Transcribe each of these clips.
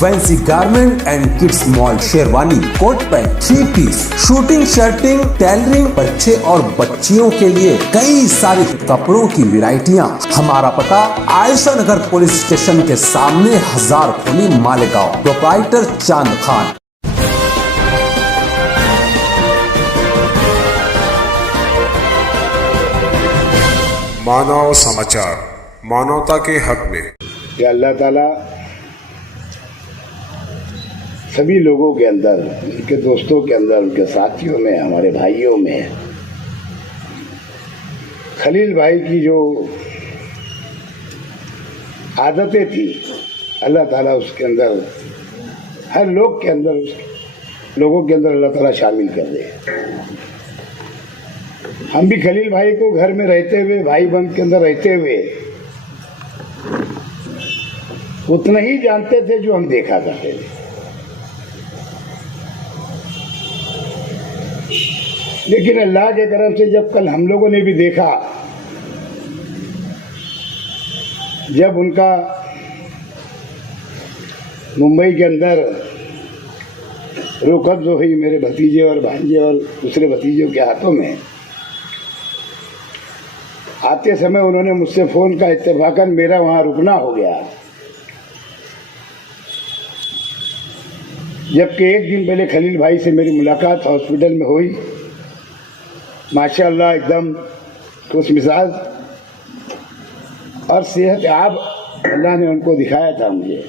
Fancy garment and kids mall, sherwani, coat pant, 3 piece, suiting, shirting, tailoring, बच्चे और बच्चियों के लिए कई सारे कपड़ों की वैरायटियां। हमारा पता आयशा नगर पुलिस स्टेशन के सामने, हजार खोली, मालेगांव। प्रोप्राइटर चांद खान। मानव समाचार, मानवता के हक में। कि अल्लाह ताला सभी लोगों के अंदर, उनके दोस्तों के अंदर, उनके साथियों में, हमारे भाइयों में खलील भाई की जो आदतें थी, अल्लाह ताला उसके अंदर, हर लोग के अंदर, लोगों के अंदर अल्लाह ताला शामिल कर दे। हम भी खलील भाई को घर में रहते हुए, भाई बंद के अंदर रहते हुए उतना ही जानते थे जो हम देखा करते थे। लेकिन अल्लाह के करम से जब कल हम लोगों ने भी देखा, जब उनका मुंबई के अंदर रूह कब्ज हुई मेरे भतीजे और भांजे और दूसरे भतीजों के हाथों में, आते समय उन्होंने मुझसे फोन का इत्तेफाकन मेरा वहां रुकना हो गया। जबकि एक दिन पहले खलील भाई से मेरी मुलाकात हॉस्पिटल में हुई। माशाअल्लाह एकदम खुश मिजाज और सेहत याब अल्लाह ने उनको दिखाया था मुझे।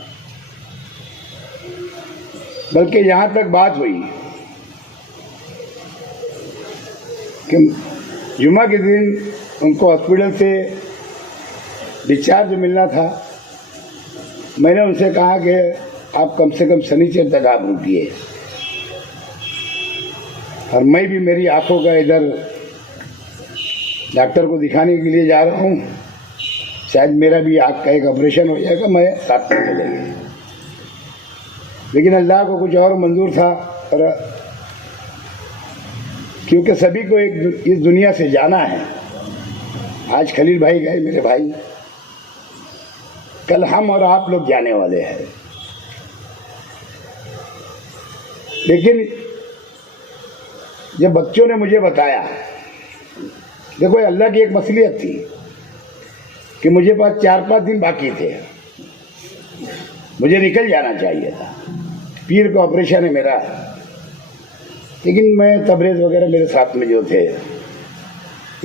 बल्कि यहाँ तक बात हुई कि जुमा के दिन उनको हॉस्पिटल से डिस्चार्ज मिलना था। मैंने उनसे कहा कि आप कम से कम शनिचर तक आप रुकिए, और मैं भी मेरी आंखों का इधर डॉक्टर को दिखाने के लिए जा रहा हूँ। शायद मेरा भी आँख का एक ऑपरेशन हो जाएगा, मैं साथ में चलेंगे। लेकिन अल्लाह को कुछ और मंजूर था, और क्योंकि सभी को एक इस दुनिया से जाना है। आज खलील भाई गए मेरे भाई, कल हम और आप लोग जाने वाले हैं। लेकिन जब बच्चों ने मुझे बताया, देखो अल्लाह की एक मसलियत थी कि मुझे पास 4-5 दिन बाकी थे, मुझे निकल जाना चाहिए था। पीर का ऑपरेशन है मेरा, लेकिन मैं तबरेज वगैरह मेरे साथ में जो थे,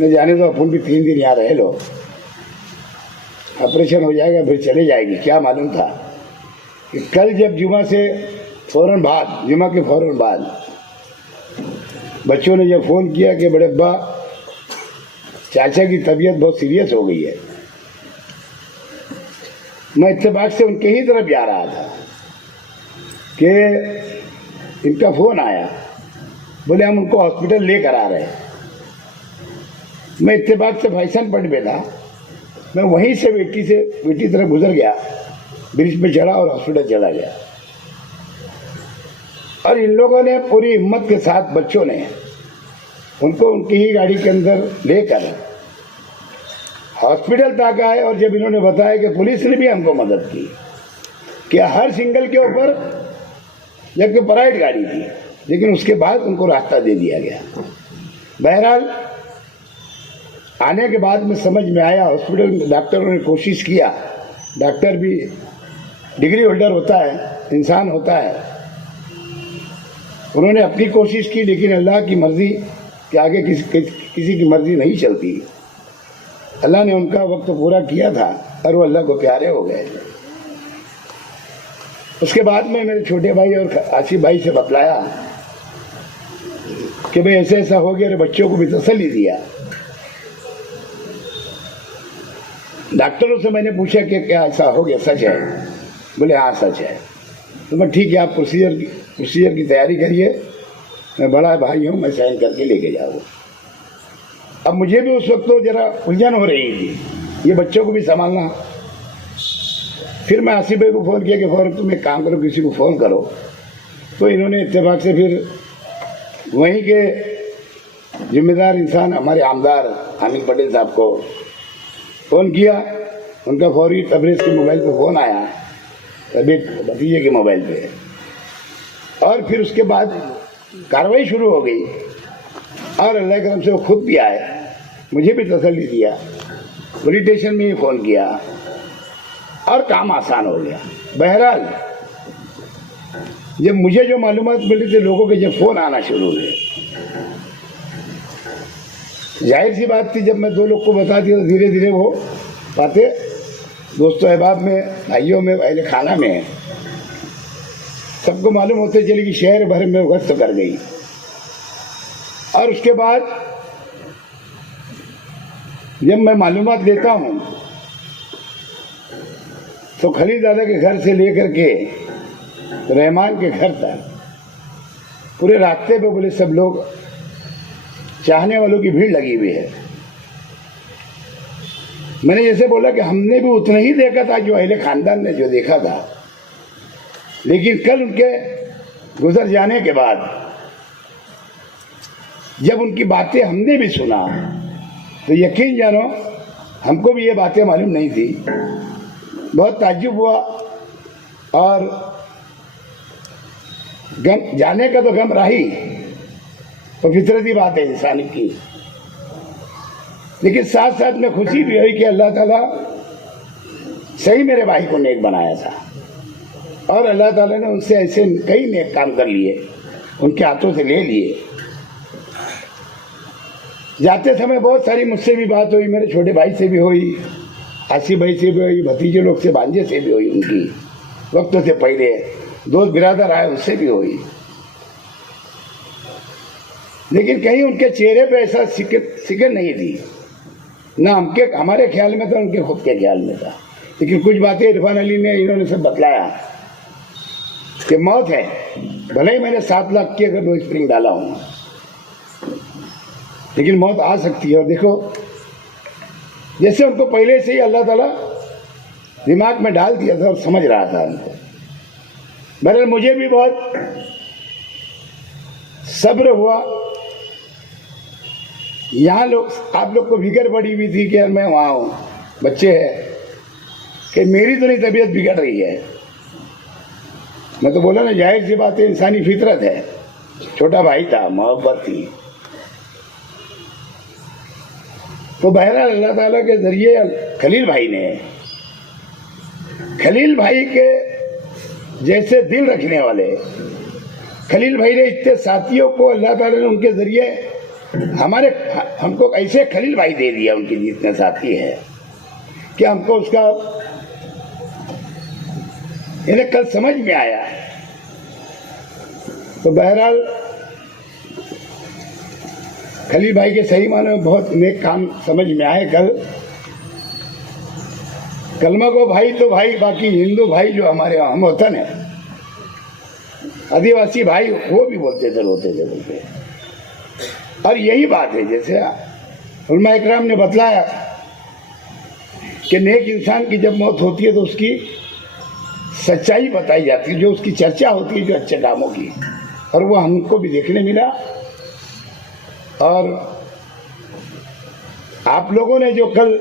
मैं जाने दो, अपन भी 3 दिन यहाँ रह लो, ऑपरेशन हो जाएगा फिर चले जाएगी। क्या मालूम था कि कल जब जुमा से फौरन बाद, जुमा के फौरन बाद बच्चों ने जब फ़ोन किया कि बड़े अब्बा चाचा की तबीयत बहुत सीरियस हो गई है, मैं इत्तेफाक से उनके ही तरफ जा रहा था कि इनका फ़ोन आया, बोले हम उनको हॉस्पिटल लेकर आ रहे हैं। मैं इत्तेफाक से फैशन पट पे था, मैं वहीं से बेटी तरफ गुजर गया, ब्रिज पे चढ़ा और हॉस्पिटल चला गया। और इन लोगों ने पूरी हिम्मत के साथ, बच्चों ने उनको उनकी ही गाड़ी के अंदर लेकर हॉस्पिटल तक आए। और जब इन्होंने बताया कि पुलिस ने भी हमको मदद की कि हर सिंगल के ऊपर, जबकि प्राइवेट गाड़ी थी, लेकिन उसके बाद उनको रास्ता दे दिया गया। बहरहाल आने के बाद में समझ में आया, हॉस्पिटल में डॉक्टरों ने कोशिश किया, डॉक्टर भी डिग्री होल्डर होता है, इंसान होता है, उन्होंने अपनी कोशिश की, लेकिन अल्लाह की मर्जी के आगे किसी की मर्जी नहीं चलती। अल्लाह ने उनका वक्त पूरा किया था और वो अल्लाह को प्यारे हो गए। उसके बाद में मेरे छोटे भाई और आसिफ भाई से बतलाया कि भाई ऐसा ऐसा हो गया, और बच्चों को भी तसल्ली दिया। डॉक्टरों से मैंने पूछा कि क्या ऐसा हो गया, सच है? बोले हाँ सच है। तो मैं ठीक है, आप प्रोसीजर की तैयारी करिए, मैं बड़ा भाई हूँ, मैं साइन करके लेके जाऊँ। अब मुझे भी उस वक्त तो जरा उलझन हो रही थी, ये बच्चों को भी संभालना। फिर मैं आसिफ भाई को फ़ोन किया कि फ़ौरन तुम एक काम करो, किसी को फ़ोन करो। तो इन्होंने इत्तेफाक से फिर वहीं के जिम्मेदार इंसान, हमारे आमदार हामिद पटेल साहब को फ़ोन किया। उनका फौरी तबरेज़ के मोबाइल पर फ़ोन आया तभी भतीजे के मोबाइल पे। और फिर उसके बाद कार्रवाई शुरू हो गई और अल्लाह करम से वो खुद भी आए, मुझे भी तसल्ली दिया, पुलिस स्टेशन में ही फ़ोन किया और काम आसान हो गया। बहरहाल जब मुझे जो मालूमात मिली थी, लोगों के जब फ़ोन आना शुरू हुए, जाहिर सी बात थी, जब मैं 2 लोग को बता दिया तो धीरे धीरे वो बातें दोस्तों अहबाब में, भाइयों में, अहले खाना में सबको मालूम होते चले कि शहर भर में गश्त कर गई। और उसके बाद जब मैं मालूमात लेता हूँ तो खलील दादा के घर से लेकर के रहमान के घर तक पूरे रास्ते पे बोले सब लोग चाहने वालों की भीड़ लगी हुई है। मैंने जैसे बोला कि हमने भी उतना ही देखा था जो अहले खानदान ने जो देखा था, लेकिन कल उनके गुजर जाने के बाद जब उनकी बातें हमने भी सुना तो यकीन जानो हमको भी ये बातें मालूम नहीं थी। बहुत ताज्जुब हुआ और गम, जाने का तो गम रही, तो फितरती बात है इंसान की, लेकिन साथ साथ में खुशी भी हुई कि अल्लाह ताला सही मेरे भाई को नेक बनाया था और अल्लाह ताला ने उनसे ऐसे कई नेक काम कर लिए, उनके हाथों से ले लिए। जाते समय बहुत सारी मुझसे भी बात हुई, मेरे छोटे भाई से भी हुई, आसिफ भाई से भी हुई, भतीजे लोग से, भांजे से भी हुई, उनकी वक्तों से पहले दोस्त बिरादर आए उससे भी हुई, लेकिन कहीं उनके चेहरे पे ऐसा सिकन नहीं थी, ना हमारे ख्याल में था, उनके खुद के ख्याल में था। लेकिन कुछ बातें इरफान अली ने, इन्होंने सब बतलाया कि मौत है, भले ही मैंने 7 लाख की अगर 2 स्प्रिंग डाला हूँ, लेकिन मौत आ सकती है। और देखो जैसे उनको पहले से ही अल्लाह ताला दिमाग में डाल दिया था और समझ रहा था उनको। बहरहाल मुझे भी बहुत सब्र हुआ। यहाँ आप लोग को फिक्र पड़ी हुई थी कि यार मैं वहाँ हूँ, बच्चे हैं, कि मेरी तो नहीं तबीयत बिगड़ रही है। मैं तो बोला ना, जाहिर सी बात है, इंसानी फितरत है। छोटा भाई था, मोहब्बत थी। तो बहरहाल अल्लाह ताला के जरिए खलील भाई के जैसे दिल रखने वाले खलील भाई ने इतने साथियों को अल्लाह ताला ने उनके जरिए हमको ऐसे खलील भाई दे दिया, उनके जितने साथी है, कि हमको उसका इन्हें कल समझ में आया। तो बहरहाल खलील भाई के सही माने में बहुत नेक काम समझ में आए। कलमा को भाई तो भाई, बाकी हिंदू भाई जो हमारे हम वतन है, आदिवासी भाई, वो भी बोलते थे, रोते थे बोलते। और यही बात है, जैसे उलमा इकराम ने बतलाया कि नेक इंसान की जब मौत होती है तो उसकी सच्चाई बताई जाती है, जो उसकी चर्चा होती है जो अच्छे कामों की, और वो हमको भी देखने मिला। और आप लोगों ने जो कल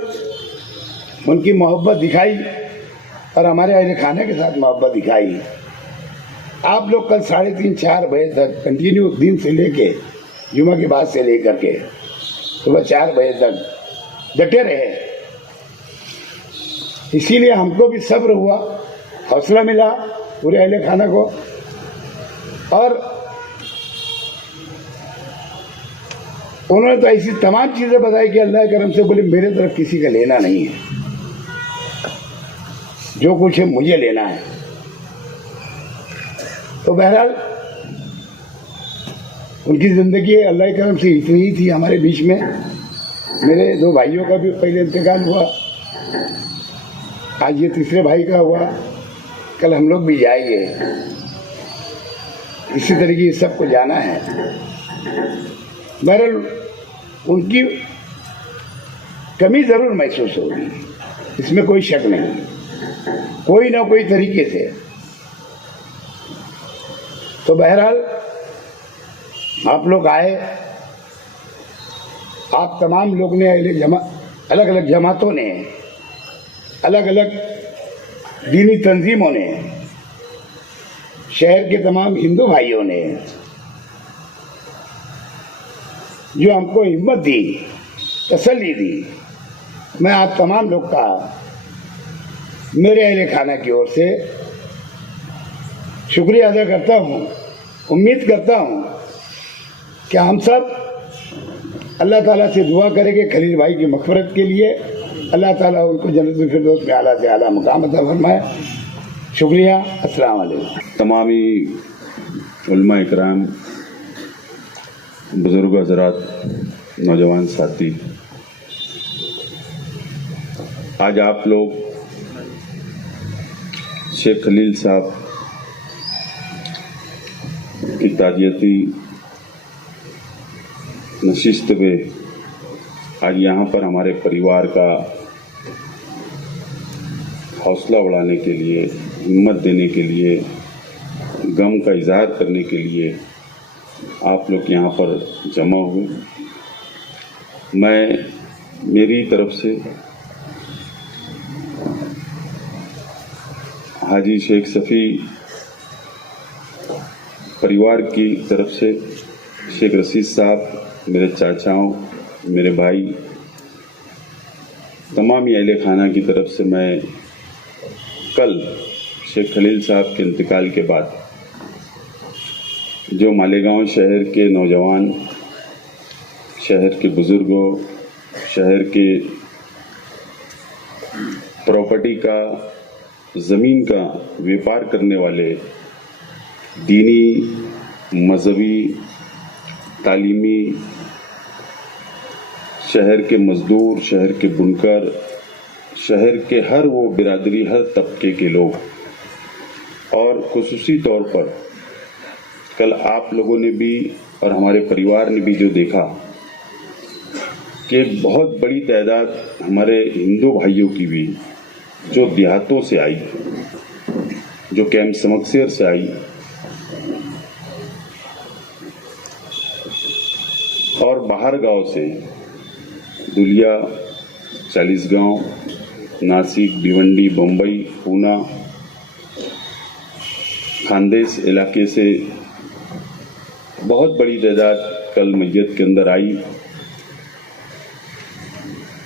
उनकी मोहब्बत दिखाई और हमारे अहले खाने के साथ मोहब्बत दिखाई, आप लोग कल 3:30-4 बजे तक कंटिन्यू, दिन से लेके जुमा के बाद से लेकर के सुबह 4 बजे तक डटे रहे। इसीलिए हमको भी सब्र हुआ, हौसला मिला पूरे अहले खाना को। और उन्होंने तो ऐसी तमाम चीज़ें बताई कि अल्लाह करम से बोले मेरे तरफ किसी का लेना नहीं है, जो कुछ है मुझे लेना है। तो बहरहाल उनकी ज़िंदगी अल्लाह करम से इतनी ही थी हमारे बीच में। मेरे 2 भाइयों का भी पहले इंतकाल हुआ, आज ये तीसरे भाई का हुआ, कल हम लोग भी जाएंगे। इसी तरीके सबको जाना है। बहरहाल उनकी कमी ज़रूर महसूस होगी, इसमें कोई शक नहीं, कोई ना कोई तरीके से। तो बहरहाल आप लोग आए, आप तमाम लोग ने, अलग अलग जमातों ने, अलग अलग दीनी तंजीमों ने शहर के तमाम हिंदू भाइयों ने जो हमको हिम्मत दी, तसल्ली दी, मैं आप तमाम लोग का मेरे अहले खाना की ओर से शुक्रिया अदा करता हूँ। उम्मीद करता हूँ कि हम सब अल्लाह ताला से दुआ करेंगे खलील भाई की मग़फ़िरत के लिए। अल्लाह ताला उनको जन्नतुल फिरदौस में आला से आला मुकाम अता फरमाए। शुक्रिया। अस्सलाम वालेकुम। तमामी उलमा इकराम, बुज़ुर्ग हज़रात, नौजवान साथी, आज आप लोग शेख खलील साहब की ताज़ियती नशिस्त में आज यहाँ पर हमारे परिवार का हौसला बढ़ाने के लिए, हिम्मत देने के लिए, गम का इज़हार करने के लिए आप लोग यहाँ पर जमा हुए। मैं मेरी तरफ से हाजी शेख सफ़ी परिवार की तरफ से, शेख रशीद साहब, मेरे चाचाओं, मेरे भाई, तमाम अहले खाना की तरफ से मैं कल शेख खलील साहब के इंतकाल के बाद जो मालेगांव शहर के नौजवान, शहर के बुज़ुर्गों, शहर के प्रॉपर्टी का, ज़मीन का व्यापार करने वाले, दीनी, मजहबी, तालीमी, शहर के मजदूर, शहर के बुनकर, शहर के हर वो बिरादरी, हर तबके के लोग, और खुसूसी तौर पर कल आप लोगों ने भी और हमारे परिवार ने भी जो देखा कि बहुत बड़ी तादाद हमारे हिंदू भाइयों की भी जो देहातों से आई, जो कैंप समक्सेर से आई और बाहर गांव से, दुलिया, चालीसगांव, नासिक, भिवंडी, बम्बई, पूना, खानदेश इलाके से बहुत बड़ी तादाद कल मैयत के अंदर आई,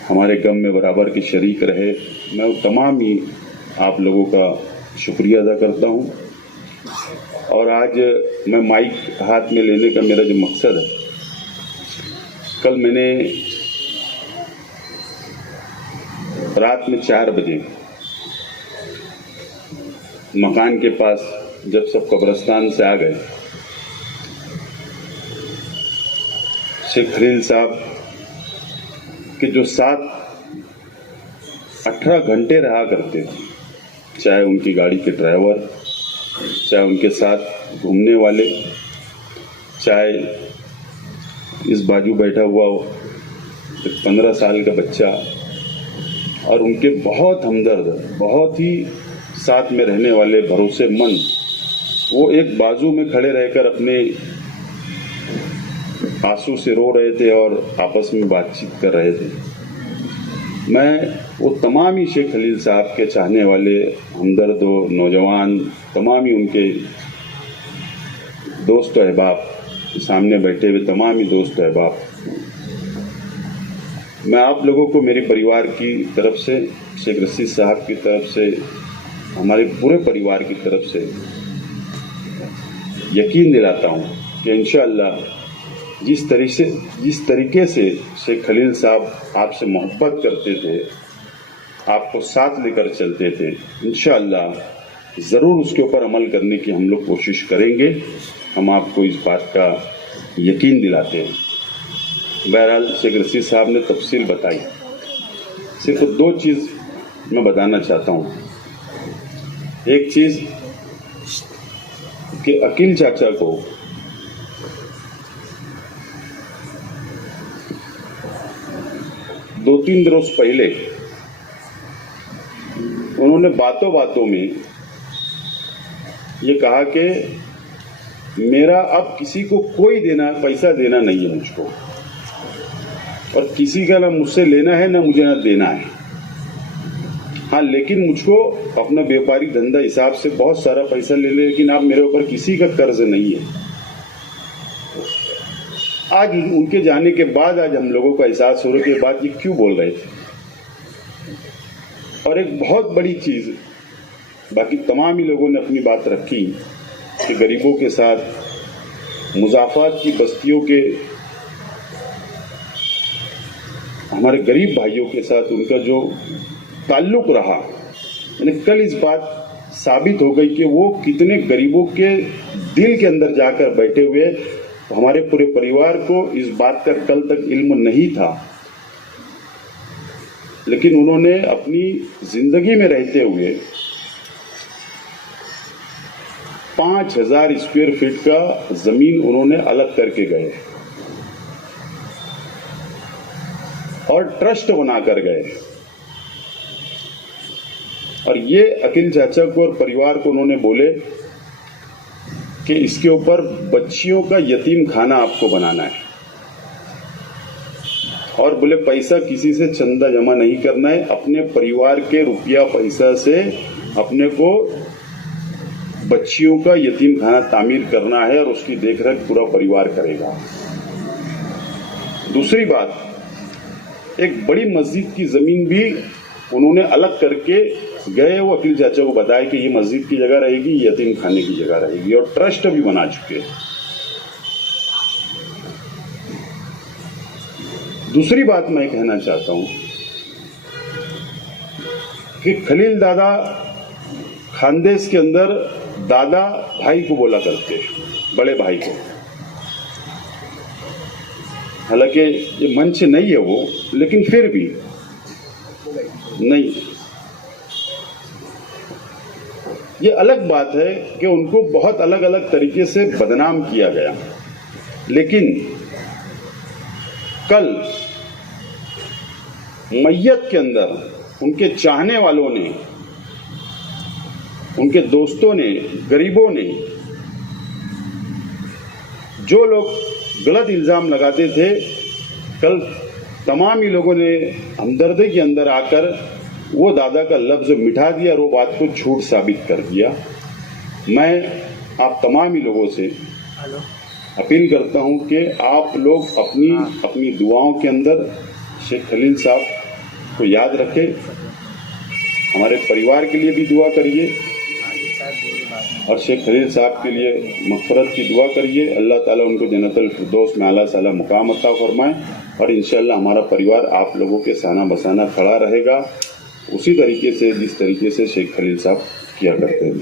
हमारे गम में बराबर के शरीक रहे। मैं तमाम ही आप लोगों का शुक्रिया अदा करता हूँ। और आज मैं माइक हाथ में लेने का मेरा जो मकसद है, कल मैंने रात में 4 बजे मकान के पास जब सब कब्रिस्तान से आ गए, शेख खलील साहब के जो साथ 18 घंटे रहा करते थे, चाहे उनकी गाड़ी के ड्राइवर, चाहे उनके साथ घूमने वाले, चाहे इस बाजू बैठा हुआ 15 साल का बच्चा, और उनके बहुत हमदर्द, बहुत ही साथ में रहने वाले भरोसेमंद, वो एक बाजू में खड़े रहकर अपने आंसू से रो रहे थे और आपस में बातचीत कर रहे थे। मैं वो तमाम ही शेख खलील साहब के चाहने वाले हमदर्द, नौजवान, तमाम ही उनके दोस्त अहबाब, सामने बैठे हुए तमाम ही दोस्त अहबाब, मैं आप लोगों को मेरे परिवार की तरफ से, शेख रशीद साहब की तरफ से, हमारे पूरे परिवार की तरफ से यकीन दिलाता हूँ कि इंशाअल्लाह जिस तरीके से शेख खलील साहब आपसे मोहब्बत करते थे, आपको साथ लेकर चलते थे, इंशाअल्लाह ज़रूर उसके ऊपर अमल करने की हम लोग कोशिश करेंगे। हम आपको इस बात का यकीन दिलाते हैं। बहरहाल शेख रशीद साहब ने तफसील बताई, सिर्फ 2 चीज़ मैं बताना चाहता हूँ। एक चीज़ कि अकील चाचा को दो 3 रोज पहले उन्होंने बातों बातों में ये कहा कि मेरा अब किसी को कोई पैसा देना नहीं है मुझको, और किसी का ना मुझसे लेना है ना मुझे ना देना है। हाँ, लेकिन मुझको अपना व्यापारिक धंधा हिसाब से बहुत सारा पैसा ले ले, लेकिन आप मेरे ऊपर किसी का कर्ज नहीं है। आज उनके जाने के बाद आज हम लोगों का एहसास होने के बाद ये क्यों बोल रहे थे। और एक बहुत बड़ी चीज, बाकी तमाम ही लोगों ने अपनी बात रखी कि गरीबों के साथ, मुजाफात की बस्तियों के हमारे गरीब भाइयों के साथ उनका जो ताल्लुक रहा, यानी कल इस बात साबित हो गई कि वो कितने गरीबों के दिल के अंदर जाकर बैठे हुए। हमारे पूरे परिवार को इस बात का कल तक इल्म नहीं था, लेकिन उन्होंने अपनी जिंदगी में रहते हुए 5000 स्क्वायर फीट का जमीन उन्होंने अलग करके गए और ट्रस्ट बनाकर गए। और ये अकील चाचा को और परिवार को उन्होंने बोले कि इसके ऊपर बच्चियों का यतीम खाना आपको बनाना है, और बोले पैसा किसी से चंदा जमा नहीं करना है, अपने परिवार के रुपया पैसा से अपने को बच्चियों का यतीम खाना तामीर करना है और उसकी देखरेख पूरा परिवार करेगा। दूसरी बात, एक बड़ी मस्जिद की जमीन भी उन्होंने अलग करके गए। वो अकील चाचा को बताया कि ये मस्जिद की जगह रहेगी, यतीम खाने की जगह रहेगी, और ट्रस्ट भी बना चुके। दूसरी बात मैं कहना चाहता हूं कि खलील दादा खानदेश के अंदर दादा भाई को बोला करते, बड़े भाई को। हालांकि ये मंच नहीं है वो, लेकिन फिर भी नहीं, ये अलग बात है कि उनको बहुत अलग अलग तरीके से बदनाम किया गया। लेकिन कल मैयत के अंदर उनके चाहने वालों ने, उनके दोस्तों ने, गरीबों ने, जो लोग गलत इल्जाम लगाते थे, कल तमाम ही लोगों ने हमदर्दी के अंदर आकर वो दादा का लफ्ज मिटा दिया और वो बात को झूठ साबित कर दिया। मैं आप तमाम ही लोगों से अपील करता हूं कि आप लोग अपनी दुआओं के अंदर शेख खलील साहब को याद रखें, हमारे परिवार के लिए भी दुआ करिए और शेख खलील साहब के लिए मग़फ़िरत की दुआ करिए। अल्लाह ताला उनको जन्नतुल फिरदौस में आला साला मुकाम अता फरमाए, और इंशाअल्लाह हमारा परिवार आप लोगों के साना बसाना खड़ा रहेगा, उसी तरीके से जिस तरीके से शेख खलील साहब किया करते हैं।